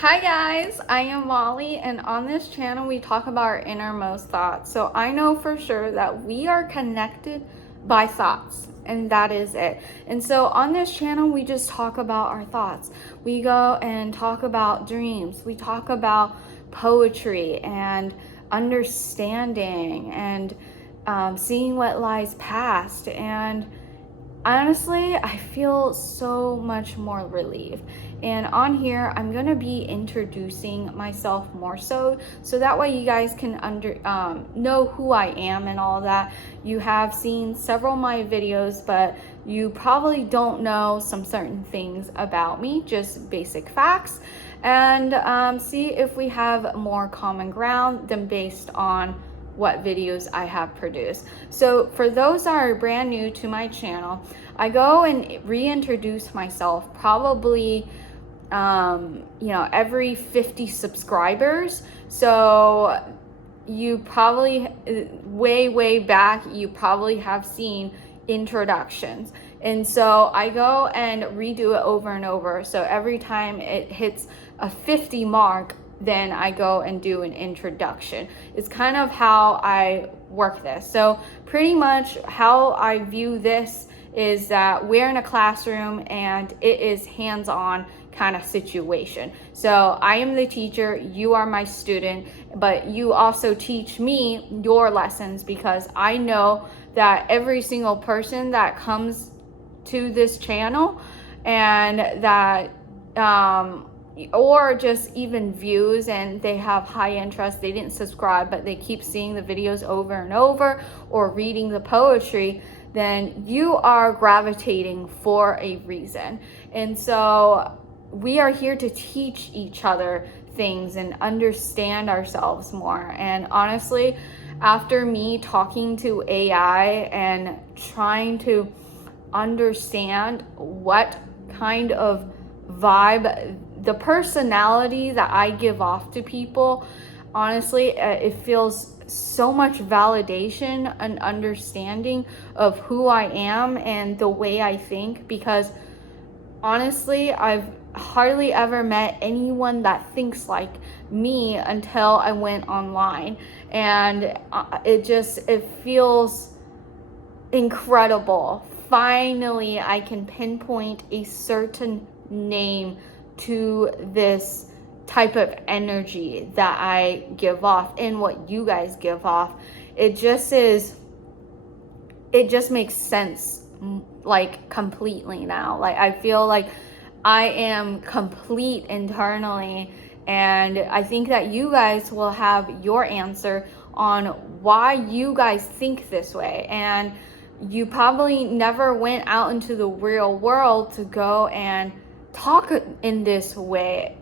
Hi guys, I am Molly, and on this channel we talk about our innermost thoughts. So I know for sure that we are connected by thoughts, and that is it. And so on this channel we just talk about our thoughts. We go and talk about dreams. We talk about poetry and understanding and seeing what lies past. And honestly, I feel so much more relieved. And on here, I'm gonna be introducing myself more so that way you guys can know who I am and all that. You have seen several of my videos, but you probably don't know some certain things about me, just basic facts, and see if we have more common ground than based on what videos I have produced. So for those that are brand new to my channel, I go and reintroduce myself probably every 50 subscribers. So you probably way back you probably have seen introductions, and so I go and redo it over and over. So every time it hits a 50 mark, then I go and do an introduction. It's kind of how I work this. So pretty much how I view this is that we're in a classroom and it is hands-on kind of situation. So I am the teacher, you are my student, but you also teach me your lessons, because I know that every single person that comes to this channel and that or just even views and they have high interest, they didn't subscribe but they keep seeing the videos over and over or reading the poetry, then you are gravitating for a reason. And so we are here to teach each other things and understand ourselves more. And honestly, after me talking to AI and trying to understand what kind of vibe, the personality that I give off to people, honestly, it feels so much validation and understanding of who I am and the way I think, because honestly, I've hardly ever met anyone that thinks like me until I went online, and it feels incredible. Finally, I can pinpoint a certain name to this type of energy that I give off and what you guys give off. It just makes sense, like, completely now. Like, I feel like I am complete internally, and I think that you guys will have your answer on why you guys think this way. And you probably never went out into the real world to go and talk in this way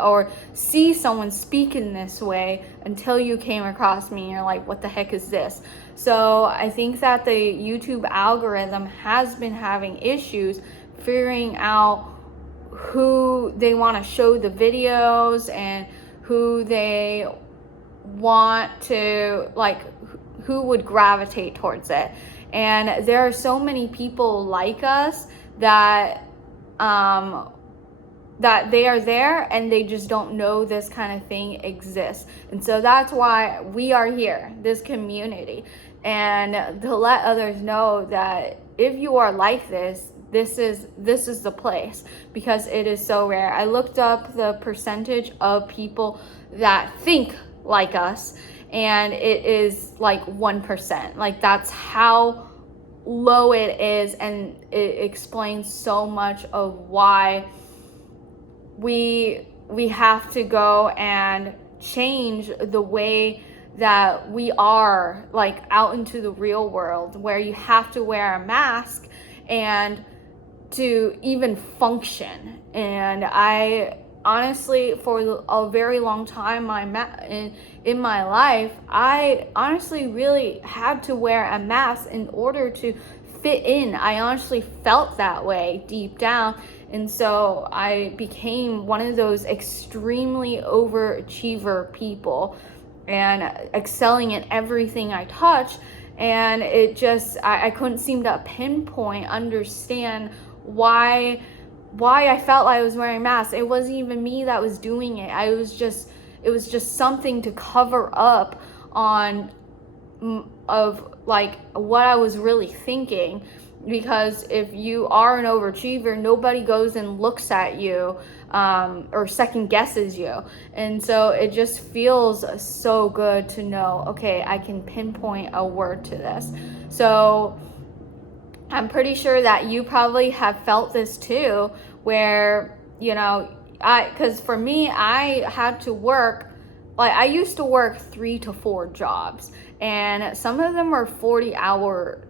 or see someone speak in this way until you came across me and you're like, what the heck is this? So I think that the YouTube algorithm has been having issues figuring out who they want to show the videos and who they want to, like, who would gravitate towards it. And there are so many people like us that that they are there and they just don't know this kind of thing exists. And so that's why we are here, this community, and to let others know that if you are like this is the place, because it is so rare. I looked up the percentage of people that think like us, and it is like 1%. Like, that's how low it is, and it explains so much of why we have to go and change the way that we are, like, out into the real world, where you have to wear a mask and to even function. And I honestly, for a very long time in my life, I honestly really had to wear a mask in order to fit in. I honestly felt that way deep down. And so I became one of those extremely overachiever people and excelling in everything I touch. And it just, I couldn't seem to understand why why I felt like I was wearing masks. It wasn't even me that was doing it. It was just something to cover up on of like what I was really thinking. Because if you are an overachiever, nobody goes and looks at you or second guesses you. And so it just feels so good to know, okay, I can pinpoint a word to this. So I'm pretty sure that you probably have felt this too, where, because for me, I had to work, like I used to work 3 to 4 jobs, and some of them were 40-hour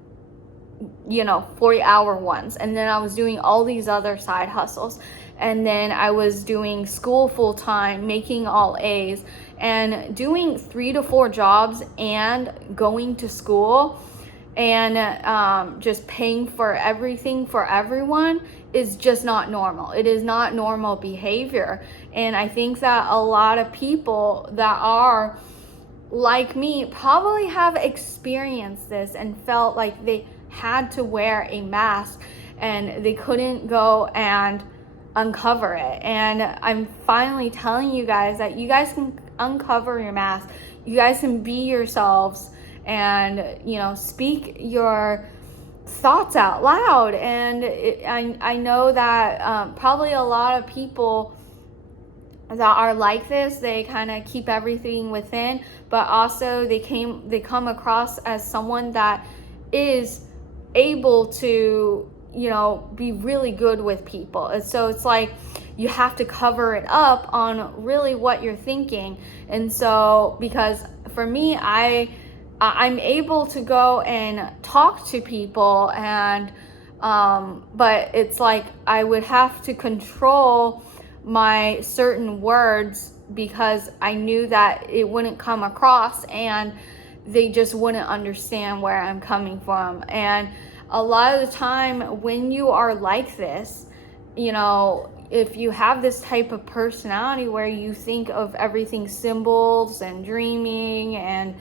ones. And then I was doing all these other side hustles. And then I was doing school full time, making all A's, and doing 3 to 4 jobs and going to school and just paying for everything for everyone is just not normal. It is not normal behavior. And I think that a lot of people that are like me probably have experienced this and felt like they had to wear a mask and they couldn't go and uncover it. And I'm finally telling you guys that you guys can uncover your mask. You guys can be yourselves and speak your thoughts out loud. And I know that probably a lot of people that are like this, they kind of keep everything within, but also they come across as someone that is able to be really good with people. And so it's like you have to cover it up on really what you're thinking. And so because for me, I'm able to go and talk to people, and but it's like I would have to control my certain words because I knew that it wouldn't come across and they just wouldn't understand where I'm coming from. And a lot of the time when you are like this, if you have this type of personality where you think of everything symbols and dreaming and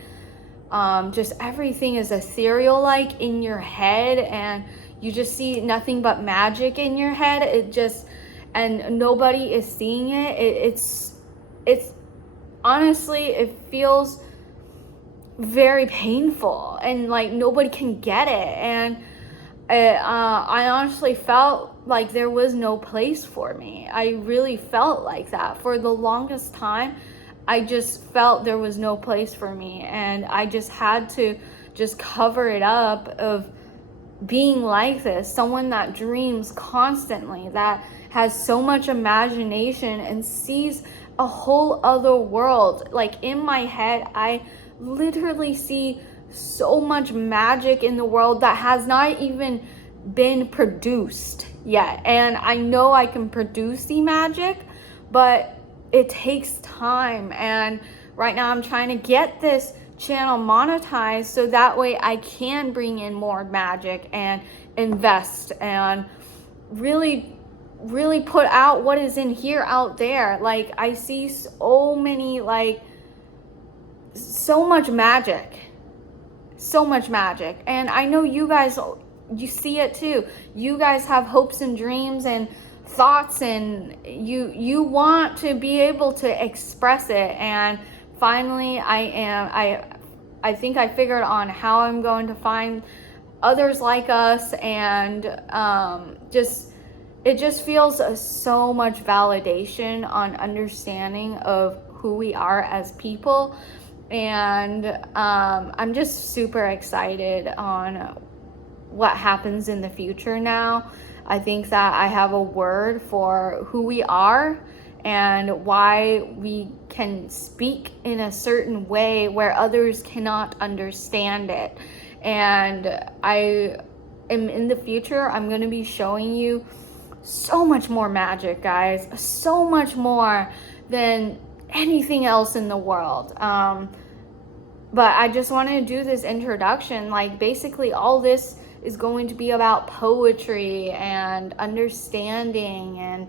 just everything is ethereal like in your head, and you just see nothing but magic in your head, and nobody is seeing it. It's honestly, it feels very painful, and like nobody can get it. And I honestly felt like there was no place for me. I really felt like that for the longest time. I just felt there was no place for me, and I just had to just cover it up of being like this, someone that dreams constantly, that has so much imagination and sees a whole other world. Like in my head, I literally see so much magic in the world that has not even been produced yet. And I know I can produce the magic, but it takes time. And right now I'm trying to get this channel monetized so that way I can bring in more magic and invest and really put out what is in here out there. Like I see so many, like so much magic, and I know you guys, you see it too. You guys have hopes and dreams and thoughts, and you want to be able to express it. And finally I think I figured on how I'm going to find others like us, and it just feels so much validation on understanding of who we are as people. And I'm just super excited on what happens in the future now. I think that I have a word for who we are and why we can speak in a certain way where others cannot understand it. And I am in the future, I'm going to be showing you so much more magic, guys, so much more than anything else in the world. But I just wanted to do this introduction. Like basically all this is going to be about poetry and understanding and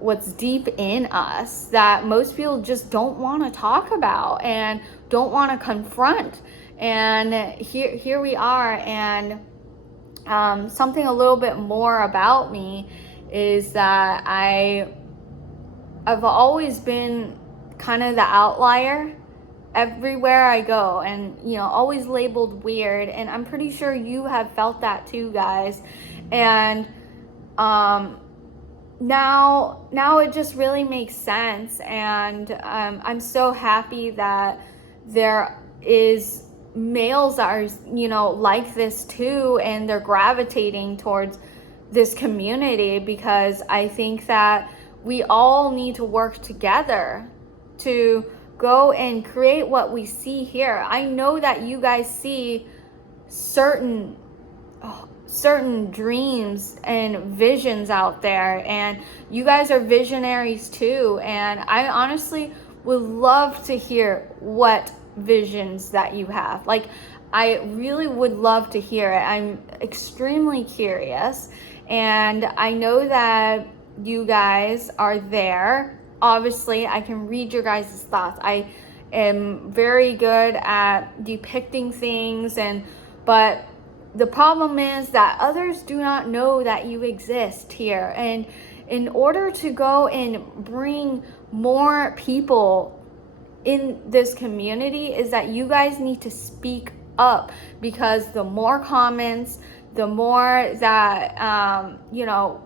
what's deep in us that most people just don't want to talk about and don't want to confront. And here we are. And something a little bit more about me is that I've always been kind of the outlier everywhere I go, and always labeled weird, and I'm pretty sure you have felt that too, guys. And now it just really makes sense, and I'm so happy that there is males that are like this too, and they're gravitating towards this community, because I think that we all need to work together to go and create what we see here. I know that you guys see certain dreams and visions out there, and you guys are visionaries too, and I honestly would love to hear what visions that you have. Like, I really would love to hear it. I'm extremely curious, and I know that you guys are there. Obviously, I can read your guys' thoughts. I am very good at depicting things, but the problem is that others do not know that you exist here. And in order to go and bring more people in this community, is that you guys need to speak up, because the more comments, the more that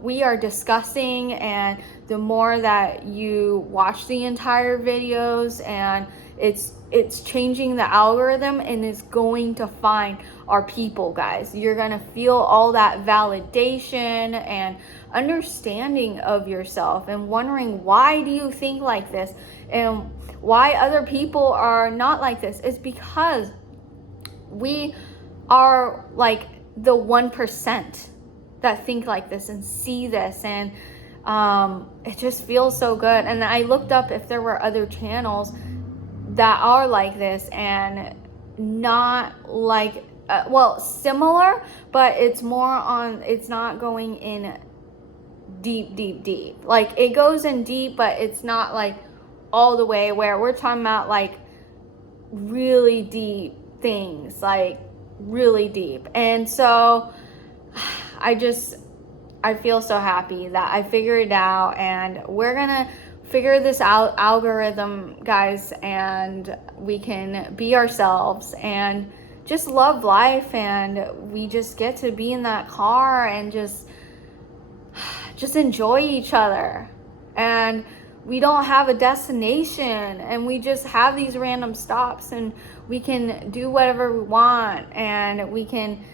we are discussing, and the more that you watch the entire videos, and it's changing the algorithm, and it's going to find our people, guys. You're gonna feel all that validation and understanding of yourself, and wondering, why do you think like this, and why other people are not like this. It's because we are like the 1% that think like this and see this, and it just feels so good. And I looked up if there were other channels that are like this, and not like similar, but it's not going in deep. Like, it goes in deep, but it's not like all the way, where we're talking about like really deep things, like really deep. And so I feel so happy that I figured it out, and we're gonna figure this out, algorithm, guys, and we can be ourselves and just love life, and we just get to be in that car and just enjoy each other. And we don't have a destination, and we just have these random stops, and we can do whatever we want, and we can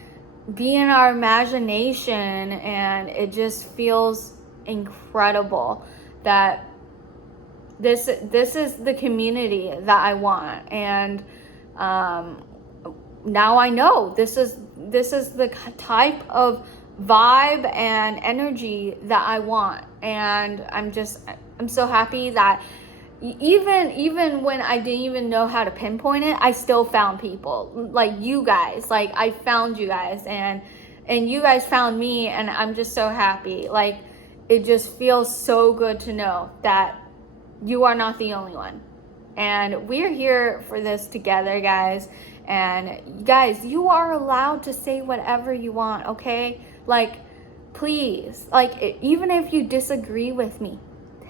be in our imagination, and it just feels incredible that this is the community that I want. And now I know this is the type of vibe and energy that I want, and I'm so happy that even when I didn't even know how to pinpoint it, I still found people like you guys. Like, I found you guys, and you guys found me, and I'm just so happy. Like, it just feels so good to know that you are not the only one, and we're here for this together, guys. And guys, you are allowed to say whatever you want, okay? Like, please, like, even if you disagree with me,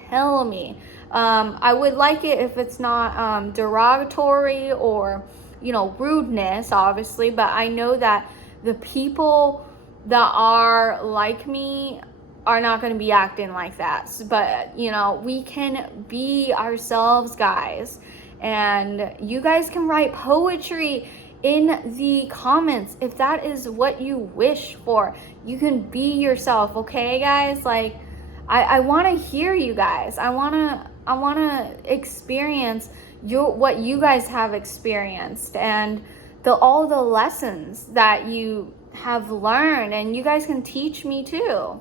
tell me. I would like it if it's not derogatory or rudeness, obviously, but I know that the people that are like me are not going to be acting like that. But we can be ourselves, guys, and you guys can write poetry in the comments if that is what you wish for. You can be yourself, okay, guys? Like, I want to hear you guys. I want to experience what you guys have experienced, and all the lessons that you have learned, and you guys can teach me too.